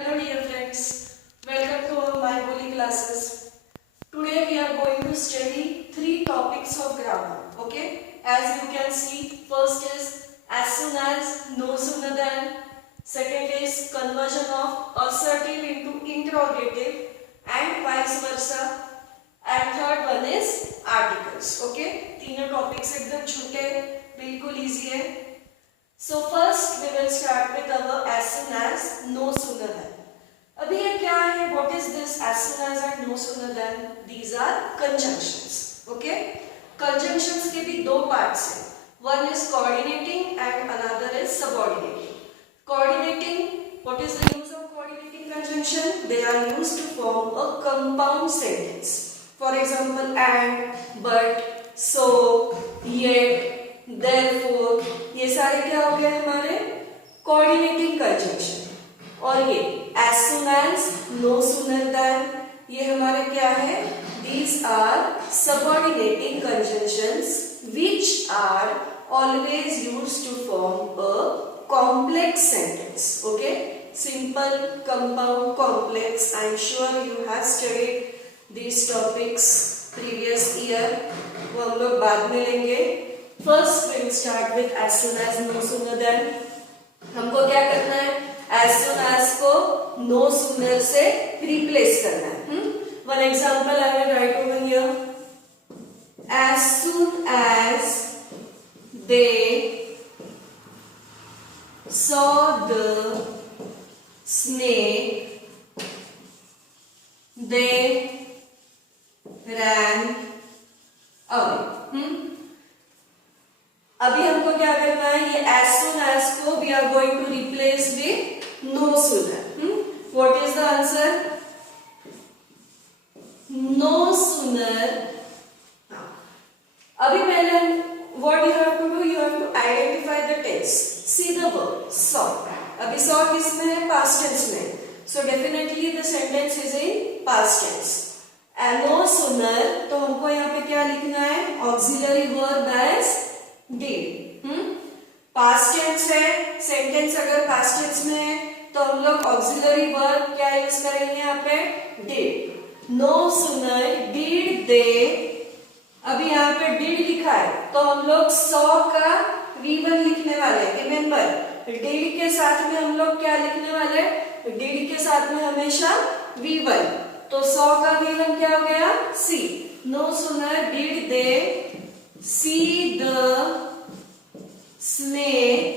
Hello dear friends, welcome to our My Bully classes. Today we are going to study three topics of grammar. Okay, as you can see, first is as soon as, no sooner than. Second is conversion of assertive into interrogative and vice versa. And third one is articles. Okay, तीनों topics एकदम छोटे बिल्कुल easy है. So first we will start with our as soon as, no sooner than. अभी ये क्या है? What is this as soon as and no sooner than? These are conjunctions. Okay? Conjunctions के भी दो parts हैं. One is coordinating and another is subordinating. Coordinating. What is the use of coordinating conjunction? They are used to form a compound sentence. For example, and, but, so, yet, therefore, ये सारे क्या हो गए हमारे coordinating conjunction. और ये as soon as, no sooner than, ये हमारे क्या है? These are subordinating conjunctions which are always used to form a complex sentence. Okay, simple, compound, complex. I am sure you have studied these topics previous year. वो हम लोग बाद में लेंगे. First we will start with as soon as, no sooner than. हमको क्या करना है? As soon as को no sooner से replace करना है. One example I will write over here. As soon as they saw the snake, they ran away. अभी हमको क्या करना है? ये as soon as को we are going to replace with no sooner. What is the answer? No sooner. अभी पहले what you have to do? You have to identify the tense. See the verb saw. अभी saw किसमें है? Past tense में. So definitely the sentence is in past tense. And no sooner तो हमको यहाँ पे क्या लिखना है? Auxiliary verb as did. Past tense है. सेंटेंस अगर पास्ट टेंस में है तो हम लोग ऑक्सिलरी वर्ब क्या यूज करेंगे यहाँ पे? Did. No sooner did they. अभी यहाँ पे डिड लिखा है तो हम लोग सॉ का V1 लिखने वाले. रिमेम्बर, डिड के साथ में हम लोग क्या लिखने वाले? डिड के साथ में हमेशा V1. तो सॉ का V1 क्या हो गया? C. No sooner did they see the snake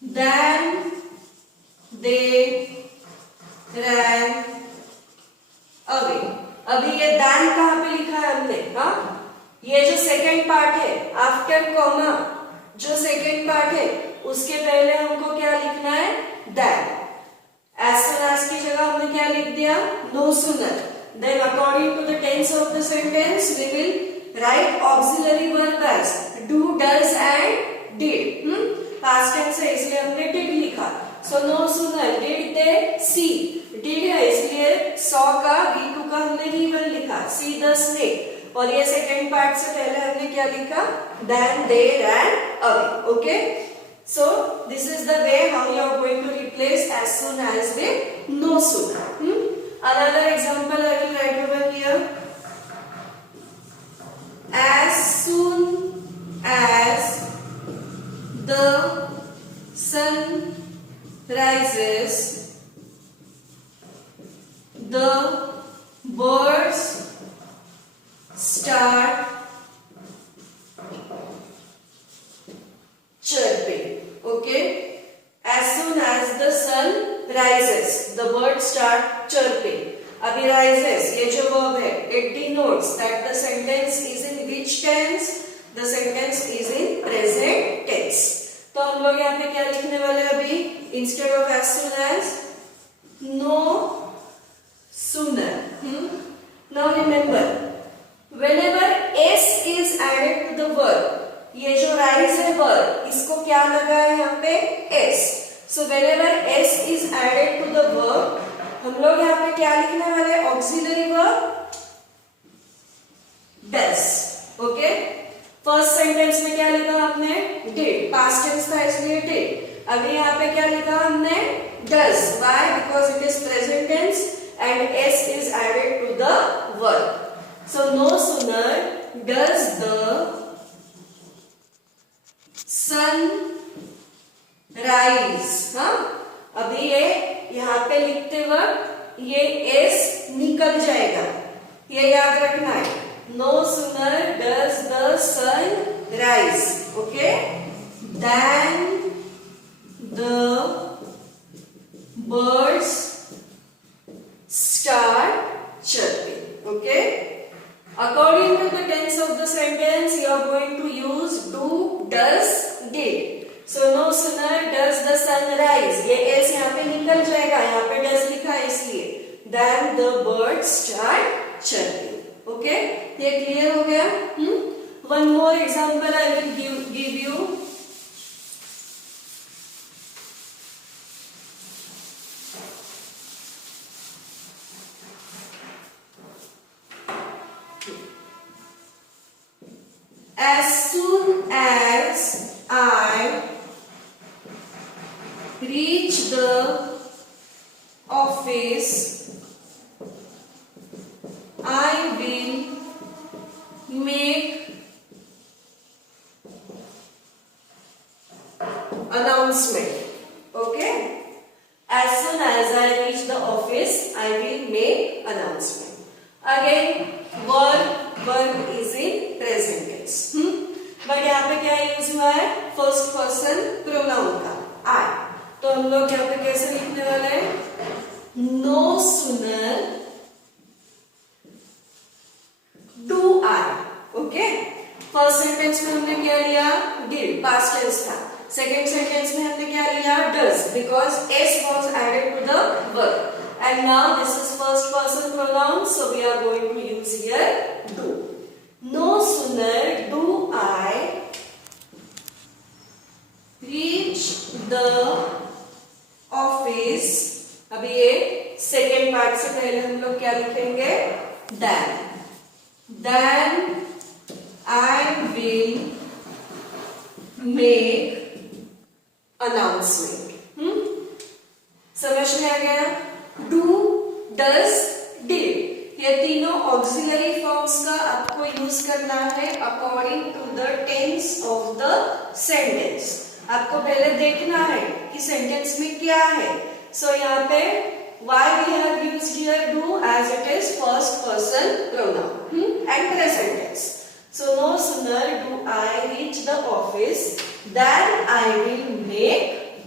then they ran away. अभी ये then कहाँ पे लिखा है हमने? हाँ, ये जो सेकेंड पार्ट है आफ्टर कॉमा, जो सेकेंड पार्ट है उसके पहले हमको क्या लिखना है? then. as soon as की जगह हमने क्या लिख दिया? no sooner. then according to the tense of the sentence we will write auxiliary verb as do, does and did. Past tense है इसलिए हमने did लिखा. So no sooner did they see. did है इसलिए saw का V2 का हमने V1 लिखा. see the snake. और ये सेकेंड पार्ट से पहले हमने क्या लिखा? then they ran away. Okay. So this is the way how you are going to replace as soon as with no sooner. Another example I will write over here. As soon as the sun rises, the birds start chirping. Okay? As soon as the sun rises, the birds start chirping. अभी rises ये जो verb है, it denotes that the sentence is in which tense? The sentence is in present tense. तो हम लोग यहाँ पे क्या लिखने वाले अभी? Instead of as soon as, no sooner. Now remember, whenever s is added to the verb, ये जो rise है verb, इसको क्या लगा है यहाँ पे? s. So whenever s is added to the verb, हम लोग यहाँ पे क्या लिखने वाले? Auxiliary verb does. Okay, first sentence में क्या लिखा हमने? did. पास्ट टेंस था इसलिए did. अभी यहाँ पे क्या लिखा हमने? does. Why? Because it is present tense and s is added to the verb. So no sooner does the sun rise, हाँ अभी ये यहाँ पे लिखते वक्त ये s निकल जाएगा, ये याद रखना है. No sooner does the sun rise, okay, than the birds start chirping. Okay, according to the tense of the sentence you are going to use do, does, did. So no sooner does the sun rise, ये s यहाँ पे निकल जाएगा, यहाँ पे does लिखा है इसलिए, than the birds start chirping. Okay, ये clear हो गया? One more example I will give you. As soon as I reach the office, I will make announcement. Okay? As soon as I reach the office, I will make announcement. Again, verb is in present tense. But यहाँ पे क्या use हुआ है? First person pronoun का I. तो हम लोग यहाँ पे कैसे लिखने वाले हैं? No sooner do I. Okay, first sentence में हमने क्या लिया? Did, पास्ट टेंस था. सेकेंड सेंटेंस में हमने क्या लिया? Does, because s was added to the verb. And now this is first person pronoun, so we are going to use here do. No sooner do I reach the office. अभी ये second part से पहले हम लोग क्या लिखेंगे? Then I will make announcement. समझ में आ गया? Do, does, did, ये तीनों ऑक्सिलरी फॉर्म्स का आपको यूज करना है according to the tense of the sentence. आपको पहले देखना है कि सेंटेंस में क्या है. सो यहाँ पे why we have used here do, as it is first person pronoun and present tense. So no sooner do I reach the office than I will make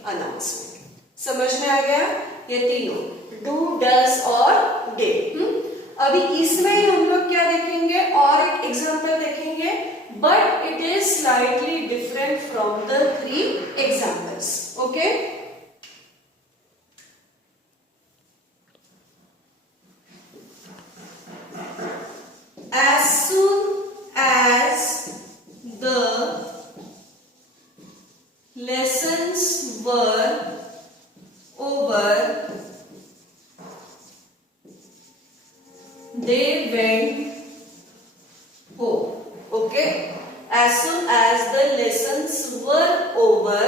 announcement. समझ में आ गया? ये तीनों do, does और did. अभी इसमें ही हम लोग क्या देखेंगे? और एक एग्जाम्पल देखेंगे, but it is slightly different from the 3 examples. Okay, as soon as the lessons were over, they went home. Okay, as soon as the lessons were over,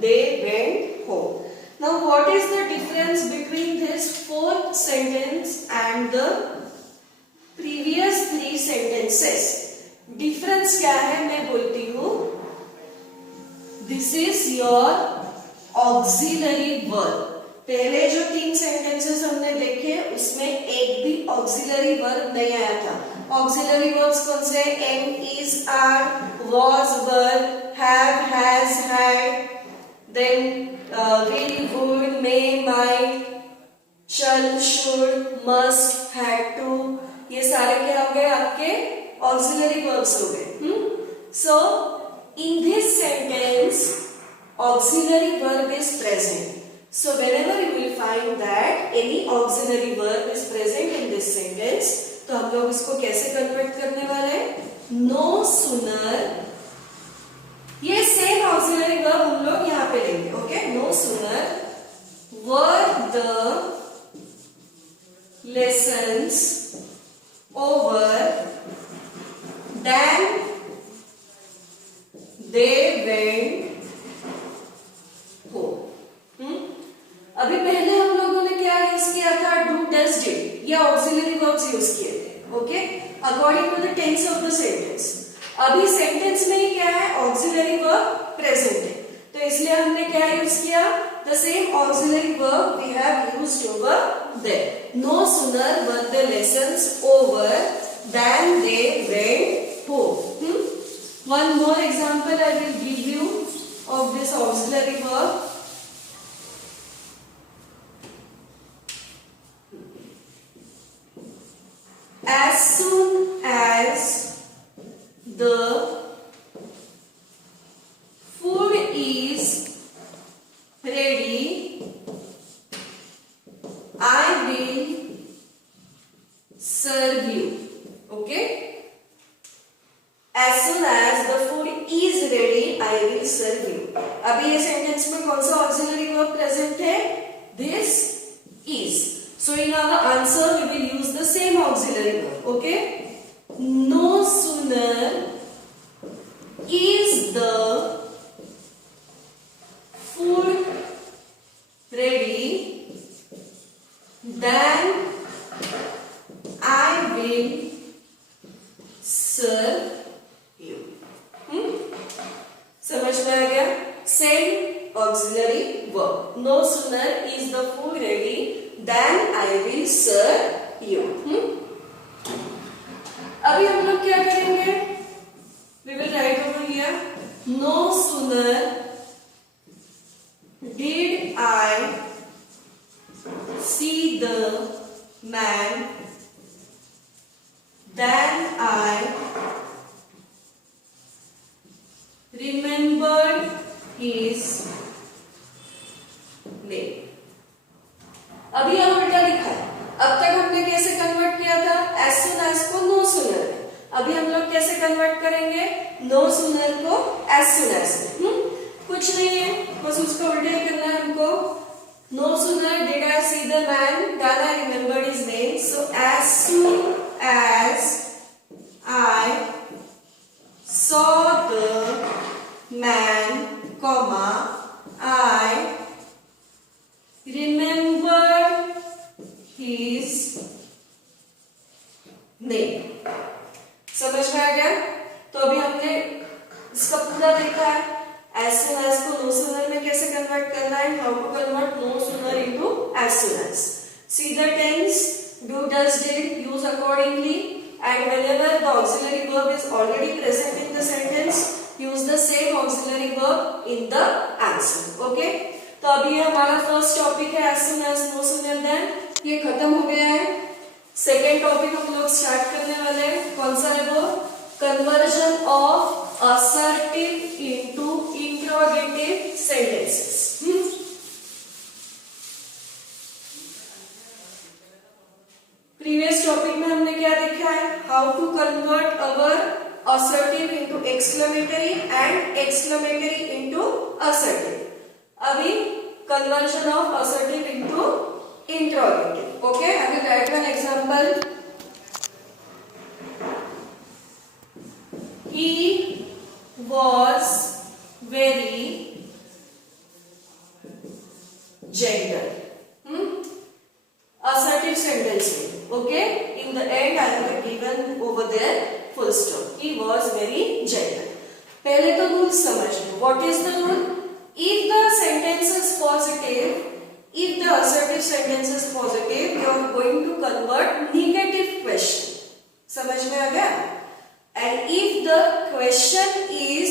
they went home. Now what is the difference between this fourth sentence and the previous 3 sentences? Difference क्या है? मैं बोलती हूँ, this is your auxiliary verb. पहले जो 3 sentences हमने देखे उसमें एक भी ऑक्सिलरी वर्ब नहीं आया था. ऑक्सिलरी वर्ब्स कौन से? Am, is, are, was, were, have, has, had, then will, would, may, might, shall, should, must, had to. ये सारे क्या हो गए? आपके ऑक्सिलरी वर्ब्स हो गए. So in this sentence auxiliary verb is present. So whenever you will find that any auxiliary verb is present in this sentence, तो हम लोग इसको कैसे कन्वर्ट करने वाले हैं? No sooner, ये सेम auxiliary verb हम लोग यहाँ पे लेंगे. Okay, no sooner were the lessons over than they went home. अभी पहले था, डू डज डिड, ये ऑक्सिलरी वर्ब्स यूज किए थे, okay, according to the tense of the sentence. अभी सेंटेंस में ही क्या है, ऑक्सिलरी वर्ब प्रेजेंट है, तो इसलिए हमने क्या यूज किया, the same auxiliary verb we have used over there. No sooner were the lessons over then they went home. One more example I will give you of this auxiliary verb. As soon as the food is ready, I will serve you. Okay? As soon as the food is ready, I will serve you. अभी ये sentence में कौन सा auxiliary verb present है, this is. So in our answer we will use the same auxiliary verb. Okay? No sooner is the food ready than I will serve you. समझ में आ गया? Same auxiliary verb. No sooner is the food ready than I will serve you. अभी हम लोग क्या करेंगे? We will write over here. No sooner did I see the man than I remembered his name. अभी यहाँ उल्टा लिखा है। अब तक हमने कैसे कन्वर्ट किया था, as soon as को no sooner में। अभी हम लोग कैसे कन्वर्ट करेंगे, no sooner को as soon as में। कुछ नहीं है, बस उसका उल्टा ही करना है हमको। No sooner did I see the man than I remembered his name. So as soon as I saw the man, comma, I remembered his name. समझ में आ गया? तो अभी हमने इसका पूरा देखा है। As soon as को no sooner में कैसे कन्वर्ट करना है, how to convert no sooner into as soon as. See the tense, do, does, did, use accordingly, and whenever the auxiliary verb is already present in the sentence, use the same auxiliary verb in the answer. Okay? तो अभी हमारा first topic है as soon as, no sooner than, ये खत्म हो गया है। Second topic हम लोग स्टार्ट करने वाले हैं, कौन सा है वो, conversion of assertive into interrogative sentences. Previous topic में हमने क्या देखा है, how to convert our assertive into exclamatory and exclamatory into assertive. अभी conversion of assertive into interrogative. Okay, I will write one example. He was very gentle. Assertive sentence. Okay, in the end I have given over there full stop. He was very gentle. पहले तो rule समझ लो. What is the rule? If the sentence is positive, if the assertive sentence is positive, you are going to convert negative question. समझ में आ गया? And if the question is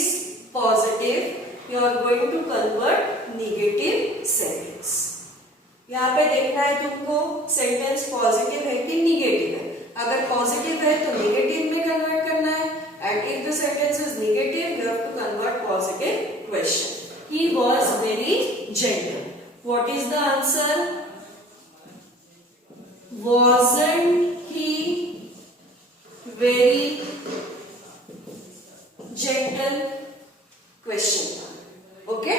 positive, you are going to convert negative sentence. यहाँ पे देखना है तुमको sentence positive है कि निगेटिव है। अगर पॉजिटिव है तो नेगेटिव में कन्वर्ट करना है, and if the sentence is negative you have to convert positive question. He was very gentle. What is the answer? Wasn't he very gentle? Question mark. Okay?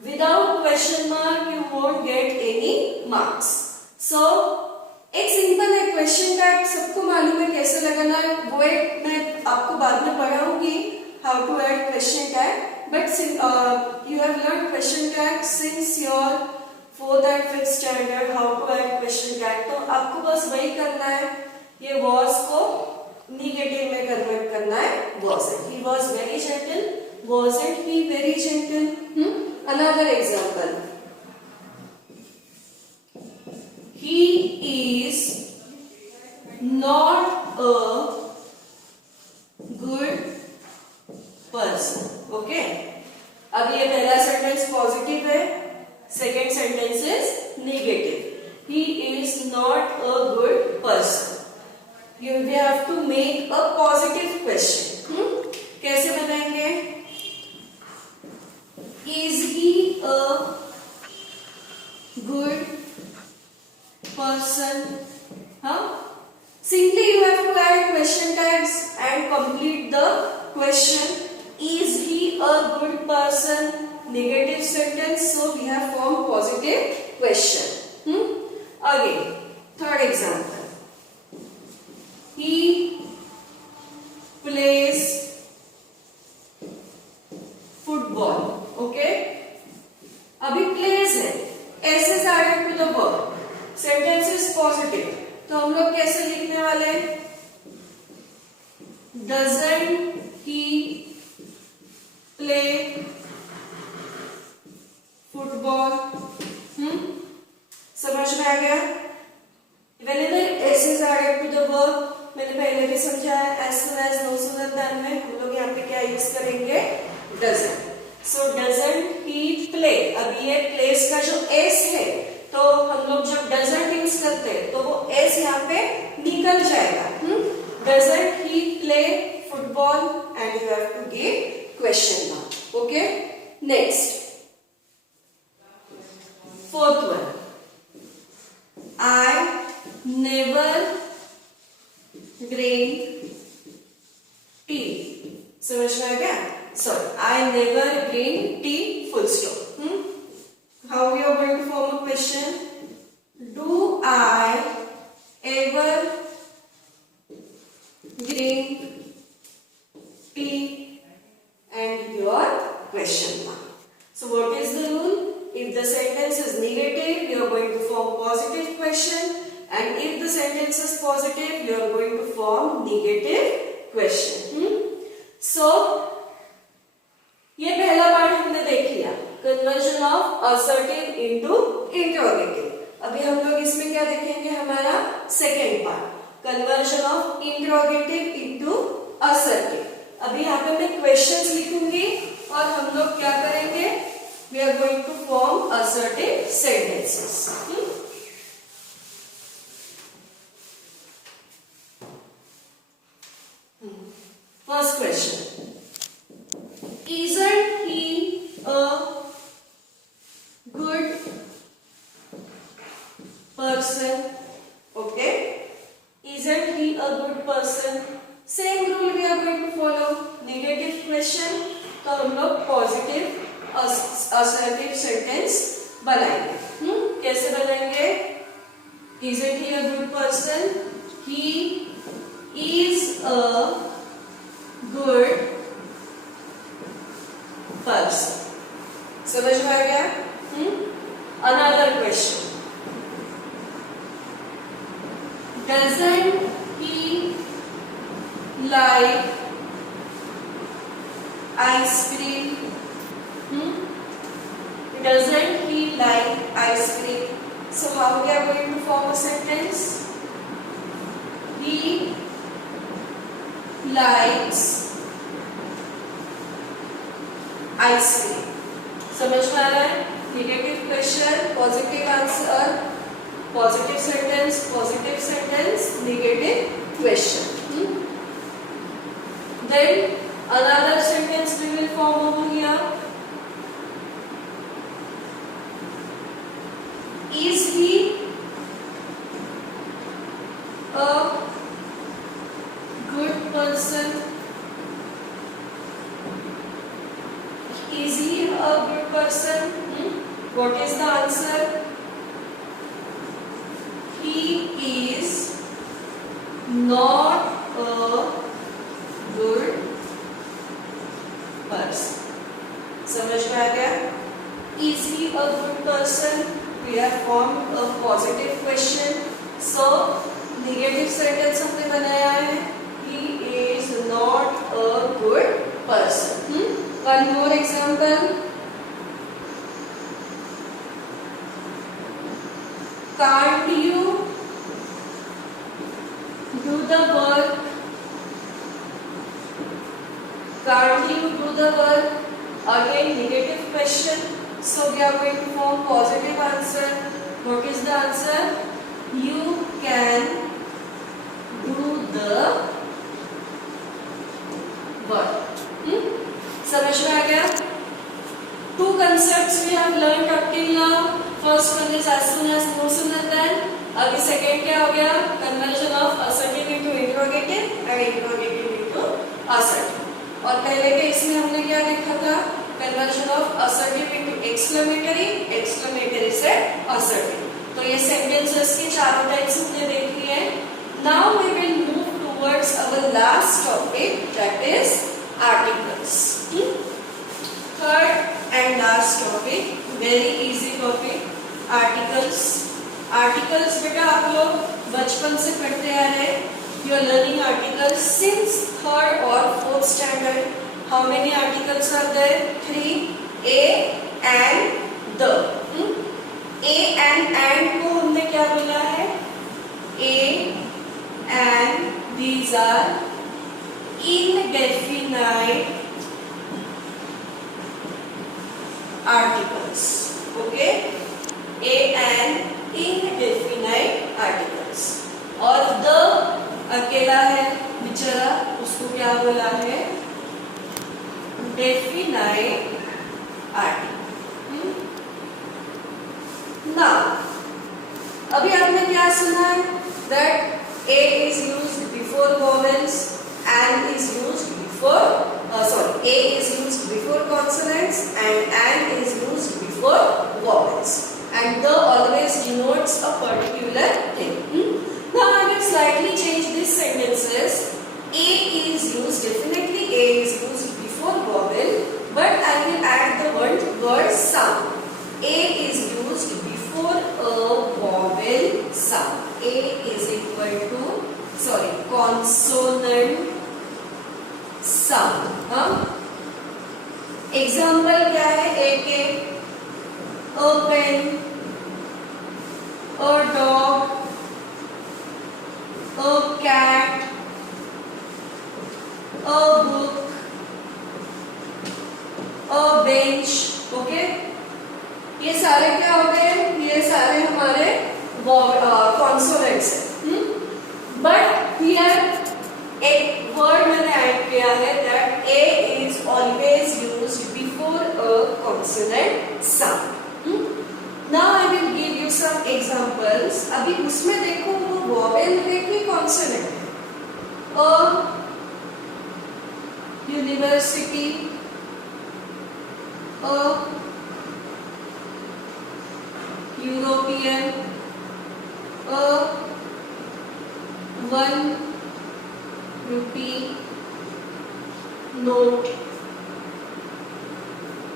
Without question mark you won't get any marks. So एक simple है question tag, सबको मालूम है कैसे लगाना है, वो एक मैं आपको बाद में पढ़ाऊंगी how to add question tag, but you have learn question tag since your 4th and 5th standard how to add question tag, तो आपको बस वही करना है, ये was को निगेटिव में कन्वर्ट करना है wasn't. He was very gentle. Wasn't he very gentle? Another example. He is not a good person. Okay. अब ये पहला सेंटेंस पॉजिटिव है, second sentence is negative. He is not a good person. You we have to make a positive question. कैसे बनाएंगे? Is he a good person? हाँ? Simply you have to add question tags and complete the question. Is he a good person? Negative sentence, so we have formed positive question. Again, third example. He plays football. Okay? अभी plays है, S is added to the verb. Sentence is positive. तो हम लोग कैसे लिखने वाले? Doesn't he play football? समझ में आ गया? Whenever S is added to the verb, मैंने पहले भी समझाया, as soon as, no sooner than में हम लोग यहाँ पे क्या यूज करेंगे? Doesn't. So doesn't he play? अभी ये plays का जो S है, तो हम लोग जब doesn't यूज करते हैं तो वो S यहाँ पे निकल जाएगा. Doesn't he play football? And you have to give question mark. Okay? Next. Fourth one. I never drink tea. समझ में आ गया? Sorry, I never drink tea. Full stop. How we are going to form a question? Do I ever drink tea? And your question mark. So what is the rule? If the sentence is negative, you are going to form positive question, and if the sentence is positive, you are going to form negative question. So ये पहला part हमने देख लिया, conversion of assertive into interrogative. अभी हम लोग इसमें क्या देखेंगे? हमारा second part, conversion of interrogative into assertive. अभी यहाँ पे मैं क्वेश्चंस लिखूंगी और हम लोग क्या करेंगे? We are going to form assertive sentences. First question. Isn't he a good person? Okay. Isn't he a good person? Same rule we are going to follow. Negative question, तो हम लोग positive assertive sentence बनाएंगे. कैसे बनाएंगे? Isn't he a good person? He is a good person. समझ में आ गया? Another question. Doesn't he like ice cream? Doesn't he like ice cream? So how we are going to form a sentence? He likes ice cream. समझ में आ रहा है? Negative question, positive answer, positive sentence, negative question. Then another sentence we will form over here. Is he a good person? Is he a good person? What is the answer? He is not a good person. समझ में आ गया? Is he a good person? We we have formed a positive question. So negative sentence हमने बनाया है, he is not a good person. One more example. Can't you do the work? Can't you do the work? Again negative question. So we are going to form positive answer. What is the answer? You can do the work. समझ में आ गया? Two concepts we have learned up till now. First one is as soon as, no sooner than. अभी second क्या हो गया? Conversion of assertive into interrogative and interrogative into assertive. और पहले के इसमें हमने क्या देखा था? Conversion of assertive into exclamatory, exclamatory से assertive. तो ये sentences की चारों types हमने देख ली है. Now we will move towards our last topic, that is articles. Third and last topic, very easy topic, articles. Articles बेटा आप लोग बचपन से पढ़ते आ रहे. You are learning articles since third or fourth standard. How many articles are there? 3. A and the. A and को हमने क्या बोला है? A and these are indefinite articles. Okay? A and indefinite articles. और the अकेला है बेचारा, उसको क्या बोला है? Definite article. Now, अभी आपने क्या सुना है? That A is used before vowels and is used before A is used before consonants and is used before vowels, and the always denotes a particular thing. Now I will slightly change these sentences. A is used, definitely A is used before vowel, but I will add the word sound. A is used before a vowel sound. A is equal to consonant sound. Example क्या है A के? A pen, a dog, a cat, a book, a bench. Okay, ये सारे क्या हो गए? ये सारे हमारे कॉन्सोनेंट्स हैं. बट हियर एक वर्ड मैंने ऐड किया है, that a is always used before a consonant sound. Now I will give you some examples. अभी उसमें देखो वो वॉवेल है कि कॉन्सोनेंट है? A university, a European, a 1 rupee note.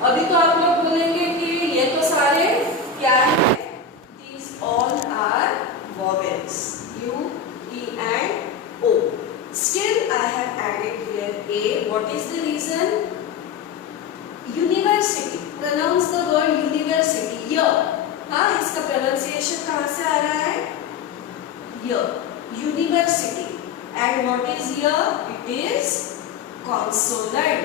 अभी तो आप लोग बोलेंगे कि ये तो सारे क्या है? These all are vowels, U, E and O. Still I have added here A. What is the reason? University. Pronounce the word university. Year. हाँ, इसका pronunciation कहाँ से आ रहा है? Year. University. And what is here? It is consonant.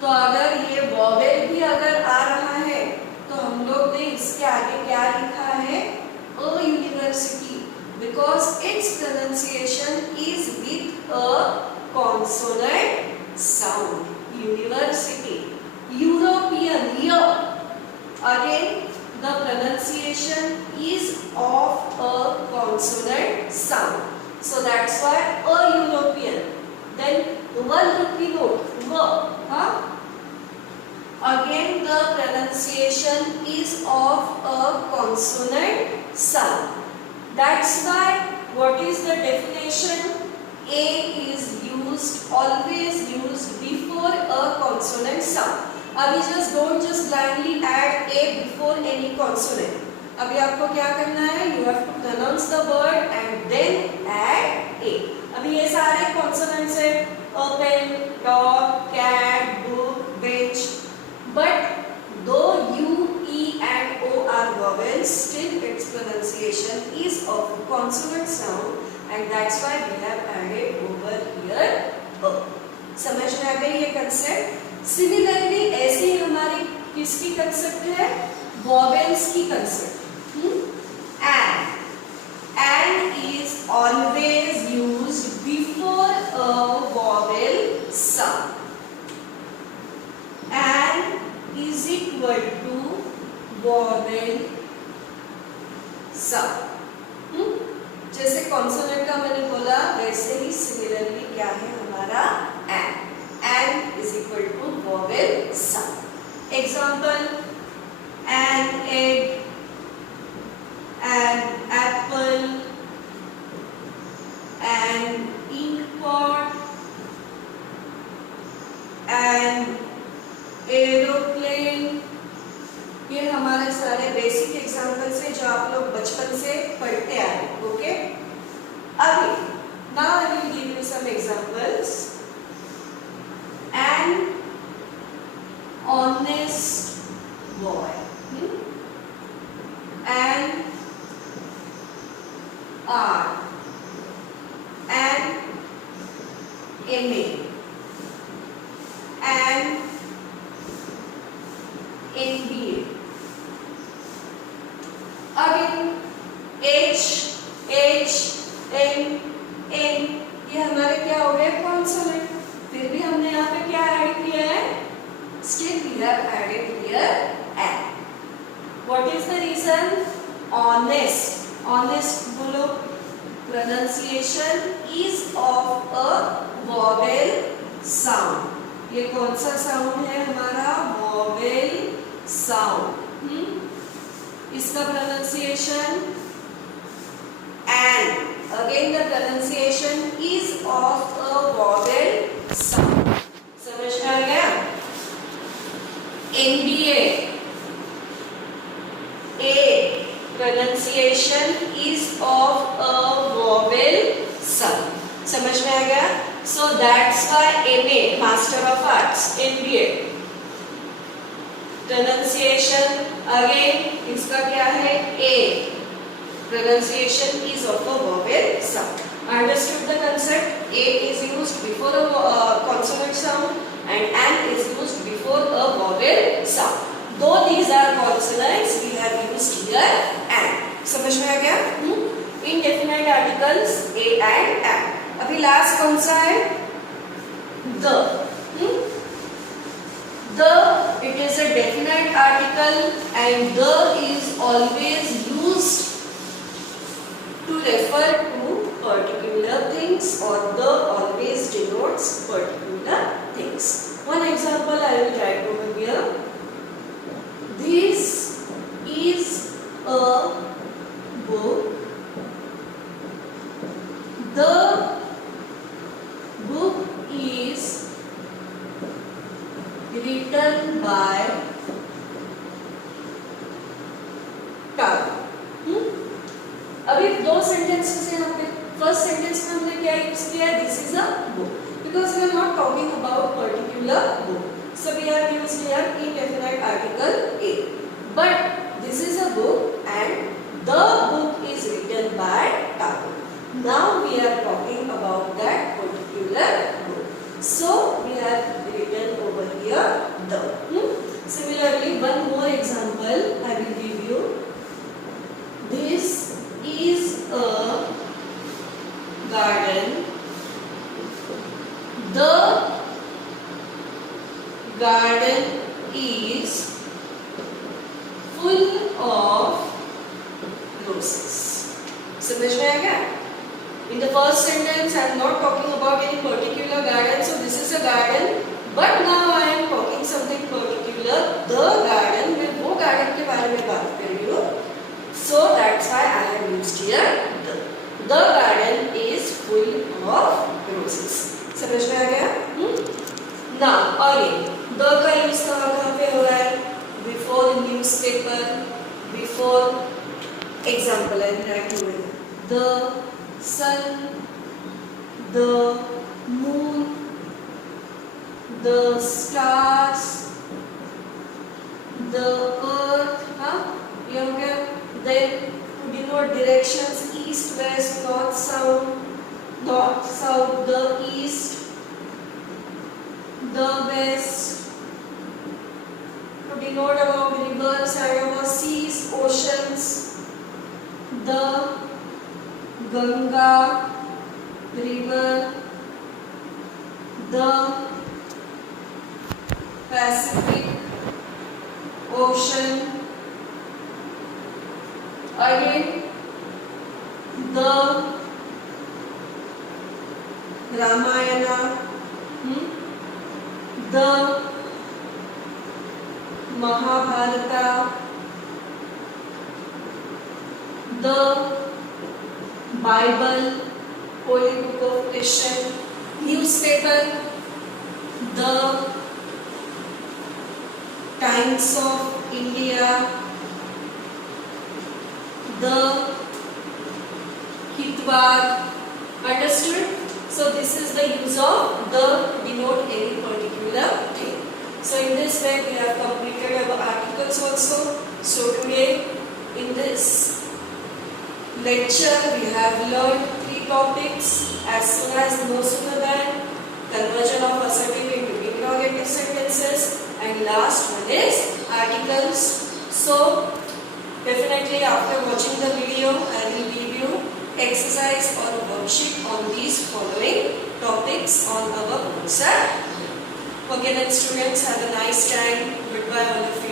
तो अगर ये vowel भी अगर आ रहा है तो हम लोग ने इसके आगे क्या लिखा है? A university, because it's pronunciation is with a consonant sound. University. European, य, again the pronunciation is of a consonant sound. So that's why a European. Then 1 rupee note, V, huh? Again the pronunciation is of a consonant sound. That's why what is the definition? A is used, always used before a consonant sound. अभी just don't just blindly add A before any consonant. अभी आपको क्या करना है, you have to pronounce the word and then add a. अभी ये सारे consonants है, pen, dog, cat, book, bench, but though U, E and O are vowels, still its pronunciation is of consonant sound and that's why we have added over here a। समझ में आ गई ये concept. Similarly ऐसे ही हमारी किसकी concept है, vowels की concept. and is always used before a vowel sound and is equal to vowel sound। जैसे कॉन्सोनेंट का मैंने बोला वैसे ही सिमिलरली क्या है हमारा and is equal to vowel sound। Example, an egg, an apple, an ink pot, an aeroplane। ये हमारे सारे बेसिक एग्जाम्पल्स हैं जो आप लोग बचपन से पढ़ते आए। ओके, अभी now I will give you some examples. an honest boy, an art, an MA, an NBA। Again H, H, N, N, ये हमारे क्या हो गए कॉन्सोनेंट। फिर भी हमने यहाँ पे क्या ऐड किया है, still we have added here an। What is the reason? Honest, honest बोलो, pronunciation is of a vowel sound। ये कौन सा साउंड है हमारा, vowel sound। इसका pronunciation and, again the pronunciation is of a vowel sound। समझ में आ गया। NBA, A pronunciation is of a vowel sound। समझ में आ गया। So that's why MA, Master of Arts, MBA pronunciation again इसका क्या है, A pronunciation is of a vowel sound। Understood the concept? A is used before a consonant sound and an is used before a vowel sound। Though these are consonants, we have used here and। समझ में आ गया। Indefinite articles a and an। अभी last कौन सा है, the। The, it is a definite article and the is always used to refer to particular things or the always denotes particular things। One example I will write over here। This is a book। The book is written by Tagore। अभी दो sentences हैं यहाँ पे। First sentence में हमने क्या use किया, this is a book, because we are not talking about particular book, so we have used here indefinite article a। But this is a book and the book is written by Tagore। Now we are talking about that particular book, so we have written over here the। Similarly, one more example I will give you। This is a garden। The garden is full of roses। समझ में आ गया। In the first sentence, I am not talking about any particular garden, so this is a garden. But now I am talking something particular, the garden। मैं वो garden के बारे में बात कर रही हूँ, so that's why I have used here the। The garden is full of roses। समझ में आ गया। Now again, the का यूज कहाँ पे हो रहा है, before newspaper, before Example, I will write you in. The sun, the moon, the stars, the earth, ये हो गया. Then to denote directions, east, west, north, south, the east, the west. To denote about rivers and about seas, oceans, the Ganga river, the Pacific Ocean, again the Ramayana, the Mahabharata, the Bible, Holy Book of Christian, newspaper, the Times of India, the Hitwar. Understood? So this is the use of the to denote any particular thing. So in this way we have completed our articles also. So today in this lecture we have learned 3 topics: as soon as, no sooner than, conversion of assertive into interrogative sentences, and last one is articles. So definitely after watching the video I will give you exercise or worksheet on these following topics on our WhatsApp. Okay then students, have a nice time. Goodbye all of you.